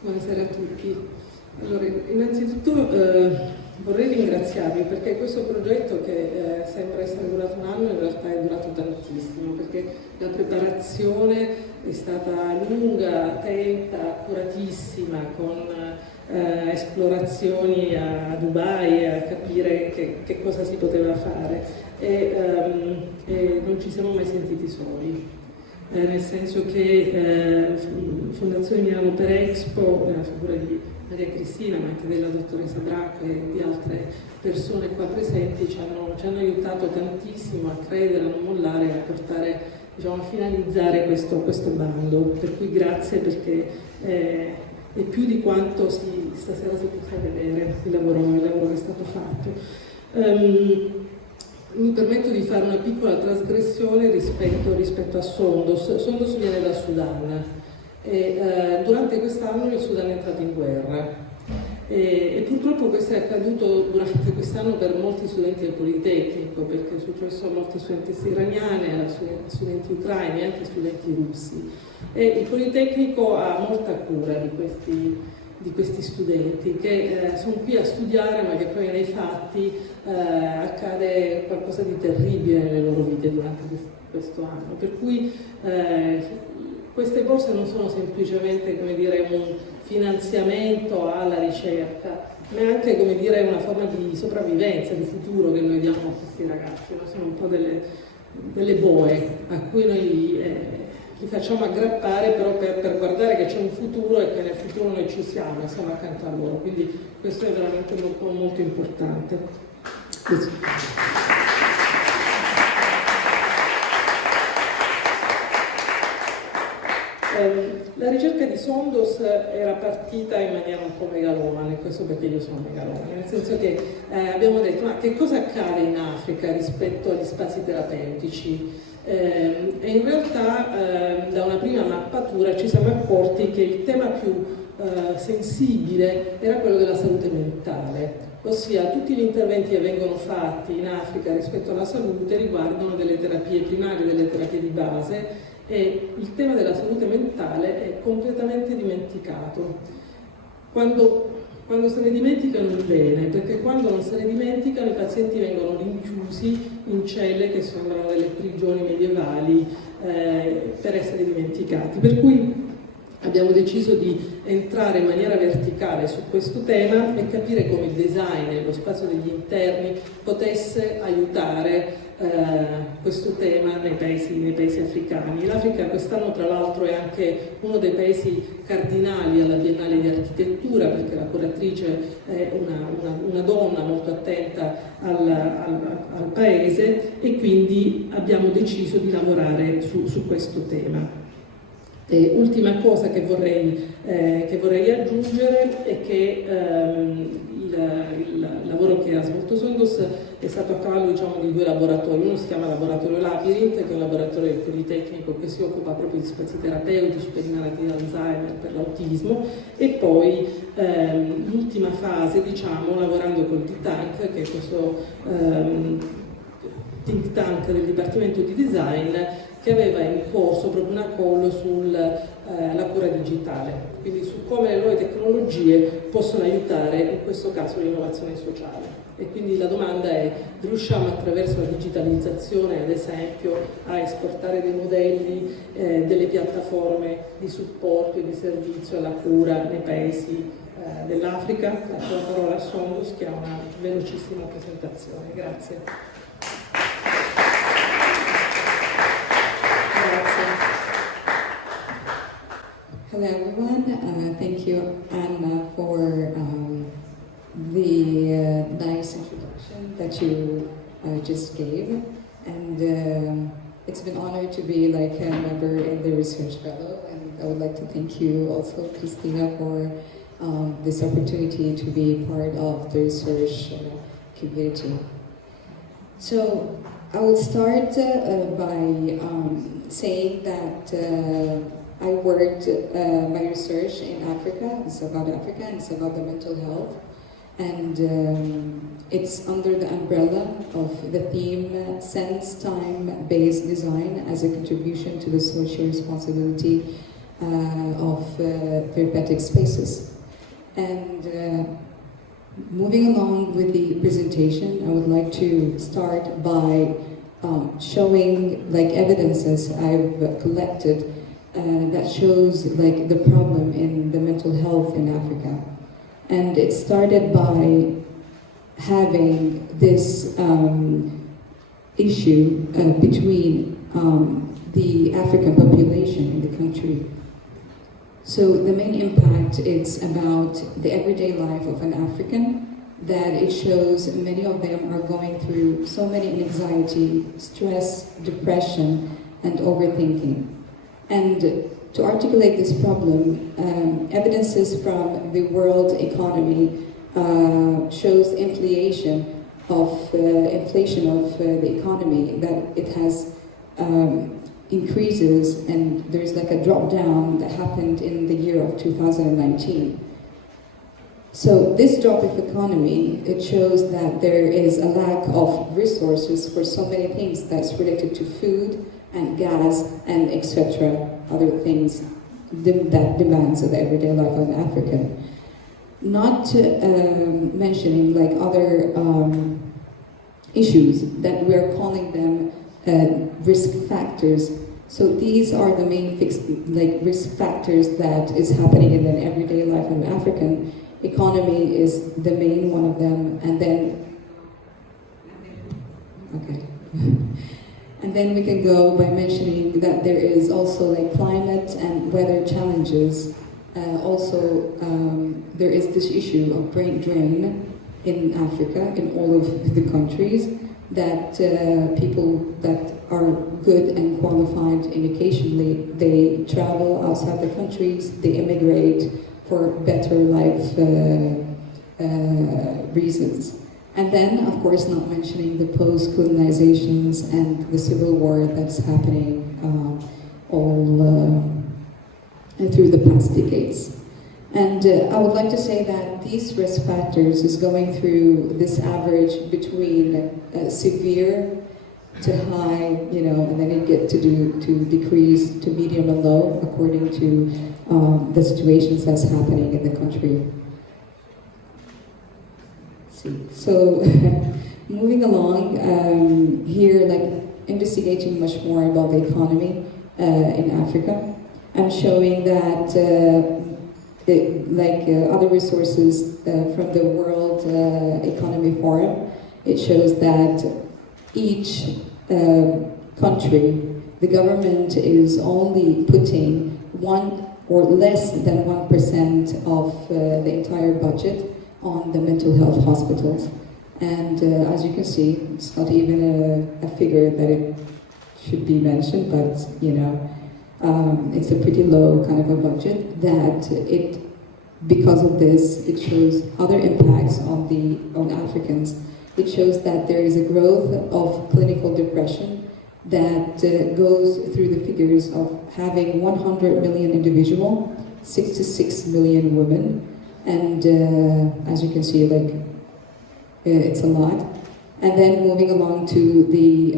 Buonasera a tutti. Allora, innanzitutto vorrei ringraziarvi perché questo progetto che sembra essere durato un anno in realtà è durato tantissimo, perché la preparazione è stata lunga, attenta, accuratissima, con esplorazioni a Dubai a capire che cosa si poteva fare e non ci siamo mai sentiti soli. Nel senso che Fondazione Milano per Expo, nella figura di Maria Cristina, ma anche della dottoressa Dracco e di altre persone qua presenti, ci hanno aiutato tantissimo a credere, a non mollare, a portare, a finalizzare questo bando. Per cui grazie, perché è più di quanto stasera si possa vedere il lavoro che è stato fatto. Mi permetto di fare una piccola trasgressione rispetto a Sondos. Sondos viene dal Sudan e durante quest'anno il Sudan è entrato in guerra e purtroppo questo è accaduto durante quest'anno per molti studenti del Politecnico, perché è successo a molti studenti iraniani, a studenti ucraini e anche studenti russi, e il Politecnico ha molta cura di questi studenti che sono qui a studiare, ma che poi nei fatti accade qualcosa di terribile nelle loro vite durante questo anno. Per cui queste borse non sono semplicemente, un finanziamento alla ricerca, ma anche, una forma di sopravvivenza, di futuro che noi diamo a questi ragazzi. Sono un po' delle boe a cui noi li facciamo aggrappare, però per guardare che c'è un futuro e che nel futuro noi ci siamo accanto a loro, quindi questo è veramente molto importante. La ricerca di Sondos era partita in maniera un po' megalomane, questo perché io sono megalomane, nel senso che abbiamo detto ma che cosa accade in Africa rispetto agli spazi terapeutici? E in realtà da una prima mappatura ci siamo accorti che il tema più sensibile era quello della salute mentale, ossia tutti gli interventi che vengono fatti in Africa rispetto alla salute riguardano delle terapie primarie, delle terapie di base, e il tema della salute mentale è completamente dimenticato. Quando se ne dimenticano il bene, perché quando non se ne dimenticano i pazienti vengono rinchiusi in celle che sembrano delle prigioni medievali per essere dimenticati. Per cui abbiamo deciso di entrare in maniera verticale su questo tema e capire come il design e lo spazio degli interni potesse aiutare questo tema nei paesi africani. L'Africa quest'anno tra l'altro è anche uno dei paesi cardinali alla Biennale di Architettura, perché la curatrice è una donna molto attenta al paese, e quindi abbiamo deciso di lavorare su questo tema. Ultima cosa che vorrei aggiungere è che il lavoro che ha svolto Sondos è stato a cavallo di due laboratori. Uno si chiama Laboratorio Labyrinth, che è un laboratorio del Politecnico che si occupa proprio di spazi terapeutici per i malati di Alzheimer, per l'autismo, e poi l'ultima fase, lavorando col T-Tank, che è questo think tank del Dipartimento di Design, che aveva in corso proprio una call sulla cura digitale, quindi su come le nuove tecnologie possono aiutare in questo caso l'innovazione sociale. E quindi la domanda è: riusciamo attraverso la digitalizzazione, ad esempio, a esportare dei modelli, delle piattaforme di supporto e di servizio alla cura nei paesi dell'Africa? Lascio la parola a Sondos, che ha una velocissima presentazione. Grazie. Hello everyone, thank you Anna for the nice introduction that you just gave, and it's been an honor to be like a member in the research fellow, and I would like to thank you also, Christina, for this opportunity to be part of the research community. So I will start by saying that I worked my research in Africa. It's about Africa and it's about the mental health, and it's under the umbrella of the theme Sense Time Based Design as a contribution to the social responsibility of therapeutic spaces. And moving along with the presentation, I would like to start by showing like evidences I've collected that shows like the problem in the mental health in Africa. And it started by having this issue between the African population in the country. So the main impact is about the everyday life of an African, that it shows many of them are going through so many anxiety, stress, depression, and overthinking. And to articulate this problem, evidences from the world economy shows inflation of the economy, that it has increases, and there's like a drop down that happened in the year of 2019. So this drop of economy, it shows that there is a lack of resources for so many things that's related to food and gas and etc. other things that demands of the everyday life of an African. Not mentioning like other issues that we're calling them risk factors. So these are the main risk factors that is happening in the everyday life of an African. Economy is the main one of them, and then and then we can go by mentioning that there is also like climate and weather challenges. Also, there is this issue of brain drain in Africa, in all of the countries, that people that are good and qualified educationally, they travel outside the countries, they immigrate for better life reasons. And then, of course, not mentioning the post-colonizations and the civil war that's happening all through the past decades. And I would like to say that these risk factors is going through this average between severe to high, and then it get to decrease to medium and low according to the situations that's happening in the country. So moving along here, like investigating much more about the economy in Africa, I'm showing that other resources from the World Economy Forum, it shows that each country, the government is only putting 1 or less than 1% of the entire budget on the mental health hospitals. And as you can see, it's not even a figure that it should be mentioned, but it's a pretty low kind of a budget that because of this, it shows other impacts on Africans. It shows that there is a growth of clinical depression that goes through the figures of having 100 million individuals, 66 million women, and as you can see, it's a lot. And then moving along to the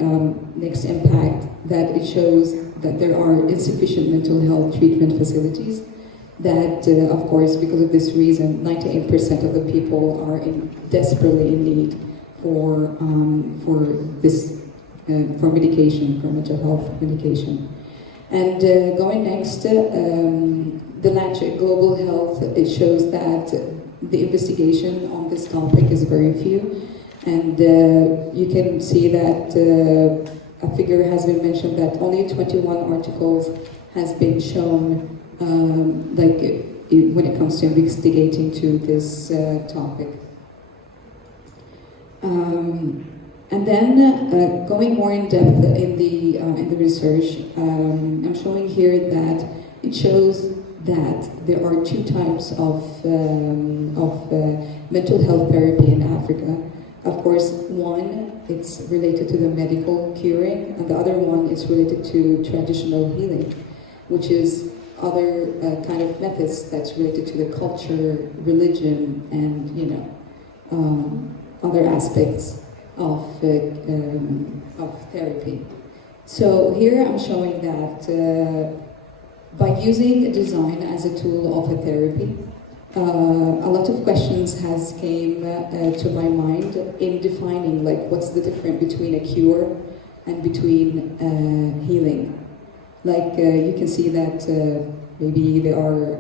next impact, that it shows that there are insufficient mental health treatment facilities, that of course, because of this reason, 98% of the people are desperately in need for medication, for mental health medication. And going next, the Lancet Global Health, it shows that the investigation on this topic is very few, and you can see that a figure has been mentioned that only 21 articles has been shown when it comes to investigating to this topic. And then going more in depth in the research, I'm showing here that it shows that there are 2 types of mental health therapy in Africa. Of course, one, it's related to the medical curing, and the other one is related to traditional healing, which is other kind of methods that's related to the culture, religion, and other aspects of therapy. So here I'm showing that by using design as a tool of a therapy, a lot of questions has came to my mind in defining like what's the difference between a cure and between healing. Like you can see that maybe there are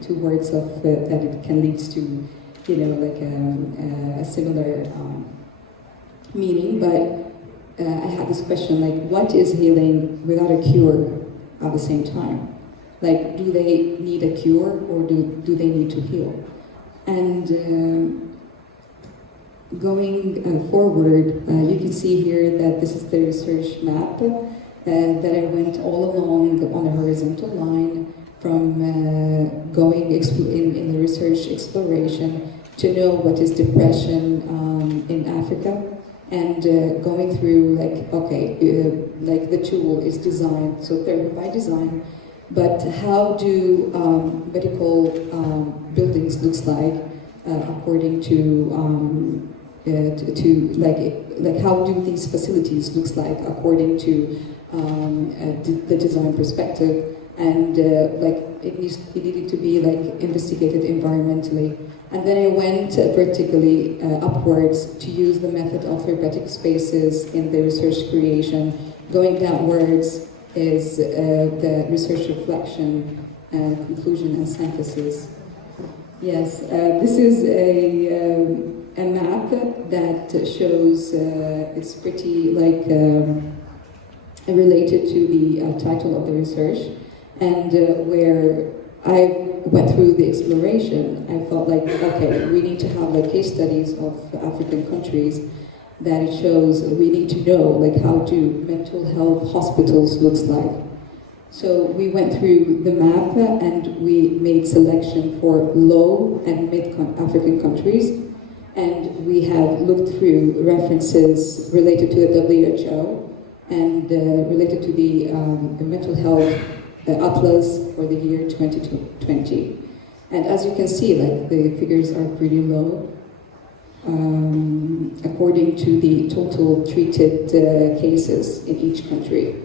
two words of that it can lead to, you know, like a similar meaning. But I had this question like, what is healing without a cure at the same time? Like, do they need a cure or do they need to heal? And going forward, you can see here that this is the research map that I went all along on a horizontal line from going in the research exploration to know what is depression in Africa, and going through like, okay, like the tool is designed, so therapy by design, but how do medical buildings looks like according to like how do these facilities looks like according to the design perspective, and like it needed to be like investigated environmentally. And then I went vertically upwards to use the method of therapeutic spaces in the research creation. Going downwards is the research reflection, conclusion and synthesis. Yes, this is a map that shows, it's pretty like related to the title of the research, and where I went through the exploration, I felt like, okay, we need to have like case studies of African countries that it shows we need to know like how do mental health hospitals looks like. So we went through the map and we made selection for low and mid African countries, and we have looked through references related to the WHO and related to the mental health atlas for the year 2020. And as you can see, like the figures are pretty low according to the total treated cases in each country.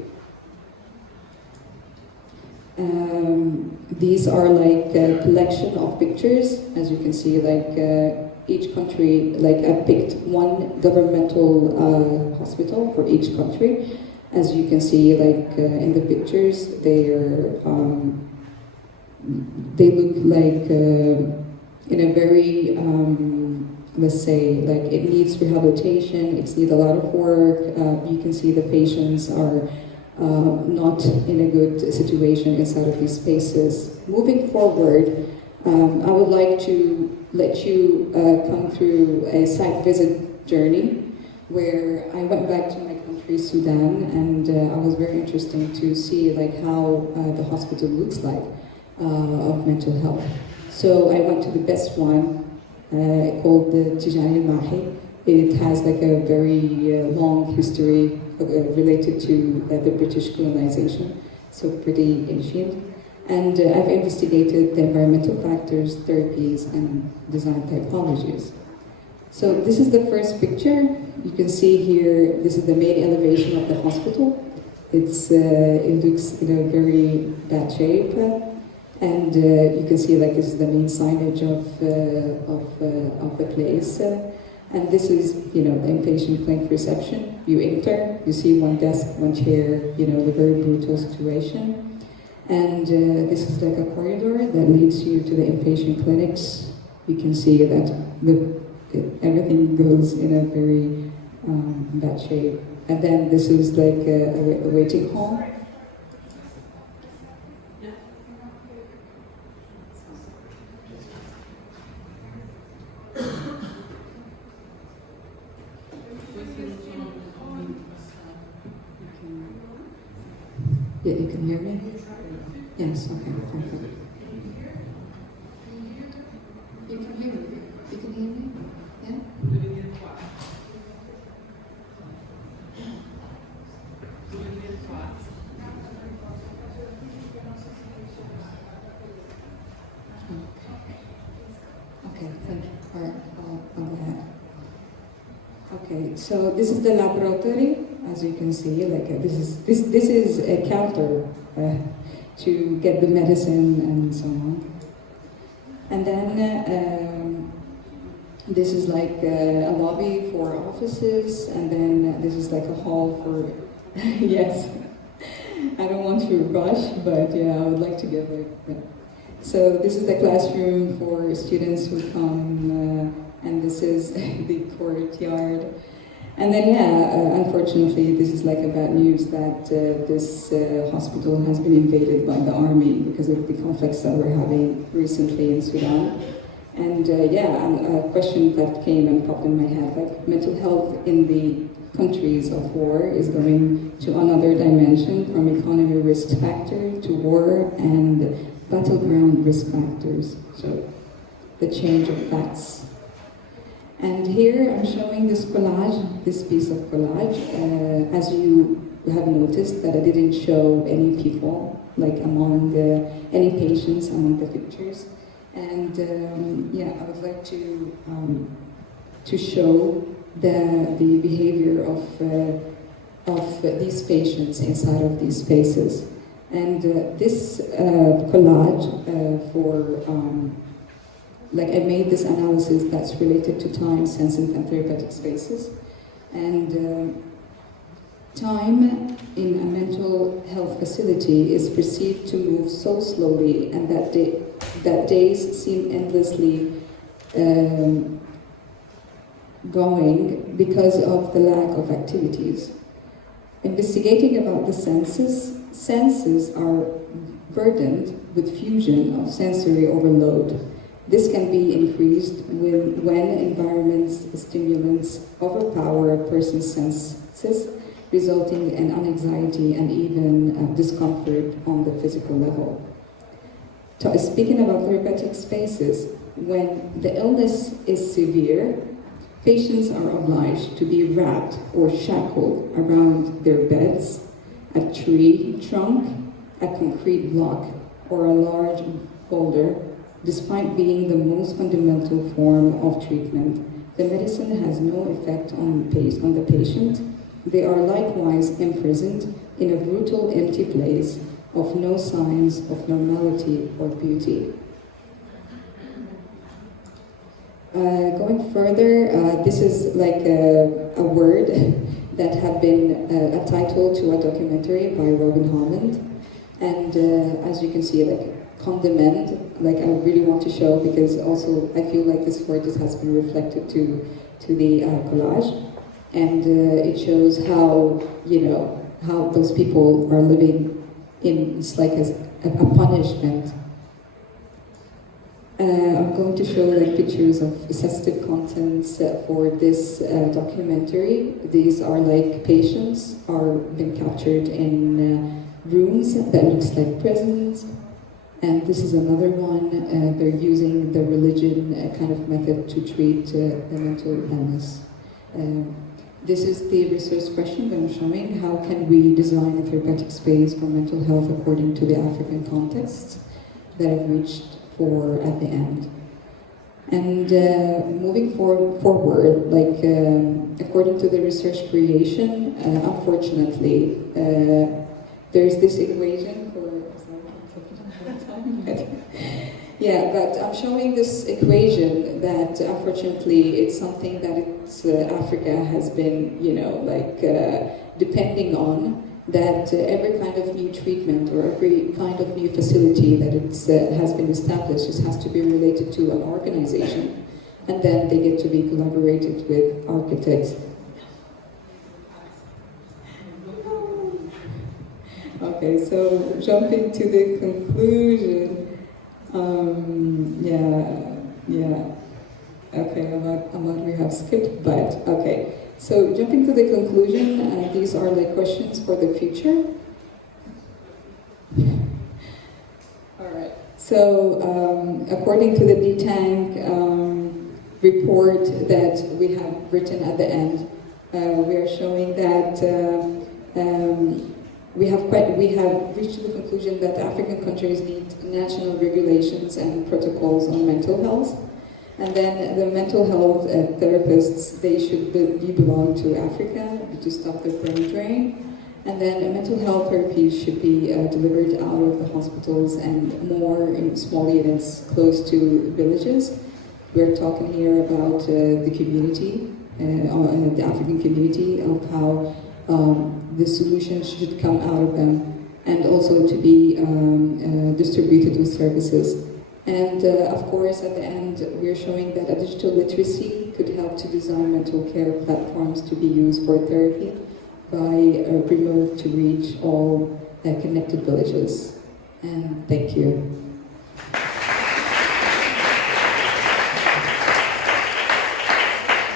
These are like a collection of pictures. As you can see, like each country, like I picked one governmental hospital for each country. As you can see, like in the pictures, they look like in a very, let's say, like it needs rehabilitation, it needs a lot of work. You can see the patients are not in a good situation inside of these spaces. Moving forward, I would like to let you come through a site visit journey where I went back to my country, Sudan, and I was very interesting to see like how the hospital looks like of mental health. So I went to the best one called the Tijani Mahi. It has like a very long history related to the British colonization, so pretty ancient. And I've investigated the environmental factors, therapies, and design typologies. So this is the first picture. You can see here, this is the main elevation of the hospital. It looks in a very bad shape. And you can see like this is the main signage of the place. And this is, you know, the inpatient clinic reception. You enter, you see one desk, one chair, you know, the very brutal situation. And this is like a corridor that leads you to the inpatient clinics. You can see that everything goes in a very bad shape. And then this is like a waiting hall. Yeah, you can hear me? Yes, okay, perfect. You can hear me? You can hear me? Yeah? Okay, thank you. All right, I'll go ahead. Okay, so this is the laboratory. As you can see, like this is a counter to get the medicine and so on. And then this is like a lobby for offices, and then this is like a hall for, yes, I don't want to rush, but yeah, I would like to give it. Yeah. So this is the classroom for students who come, and this is the courtyard. And then, yeah, unfortunately, this is like a bad news that this hospital has been invaded by the army because of the conflicts that we're having recently in Sudan. And yeah, a question that came and popped in my head, like mental health in the countries of war is going to another dimension, from economy risk factor to war and battleground risk factors. So the change of facts. And here I'm showing this collage, this piece of collage. As you have noticed, that I didn't show any people, like among any patients among the pictures. And yeah, I would like to show the behavior of these patients inside of these spaces. And this collage like I made this analysis that's related to time, sense, and therapeutic spaces. And time in a mental health facility is perceived to move so slowly, and that days seem endlessly going because of the lack of activities. Investigating about the senses are burdened with fusion of sensory overload. This can be increased when environments, stimulants overpower a person's senses, resulting in anxiety and even discomfort on the physical level. Speaking about therapeutic spaces, when the illness is severe, patients are obliged to be wrapped or shackled around their beds, a tree trunk, a concrete block, or a large boulder. Despite being the most fundamental form of treatment, the medicine has no effect on the patient. They are likewise imprisoned in a brutal, empty place of no signs of normality or beauty. Going further, this is like a word that had been a title to a documentary by Robin Holland. And as you can see, like condiment, like I really want to show, because also I feel like this word has been reflected to the collage, and it shows how, you know, how those people are living in, it's like a punishment. I'm going to show like pictures of sensitive contents for this documentary. These are like patients are being captured in rooms that looks like prisons. And this is another one. They're using the religion kind of method to treat the mental illness. This is the research question that I'm showing. How can we design a therapeutic space for mental health according to the African context that I've reached for at the end? And moving forward, like according to the research creation, unfortunately, there's this equation for. Yeah, but I'm showing this equation that unfortunately it's something that Africa has been, you know, like depending on, that every kind of new treatment or every kind of new facility that has been established just has to be related to an organization, and then they get to be collaborated with architects. Okay, so jumping to the conclusion. Okay, a lot we have skipped, but okay. So jumping to the conclusion, these are like questions for the future. All right. So according to the D-Tank report that we have written at the end, we are showing that we have reached to the conclusion that African countries need national regulations and protocols on mental health. And then the mental health therapists, they should belong to Africa to stop the brain drain. And then mental health therapy should be delivered out of the hospitals and more in small units close to villages. We're talking here about the community, the African community, of how the solutions should come out of them, and also to be distributed with services. And of course, at the end, we're showing that a digital literacy could help to design mental care platforms to be used for therapy by remote to reach all connected villages. And thank you.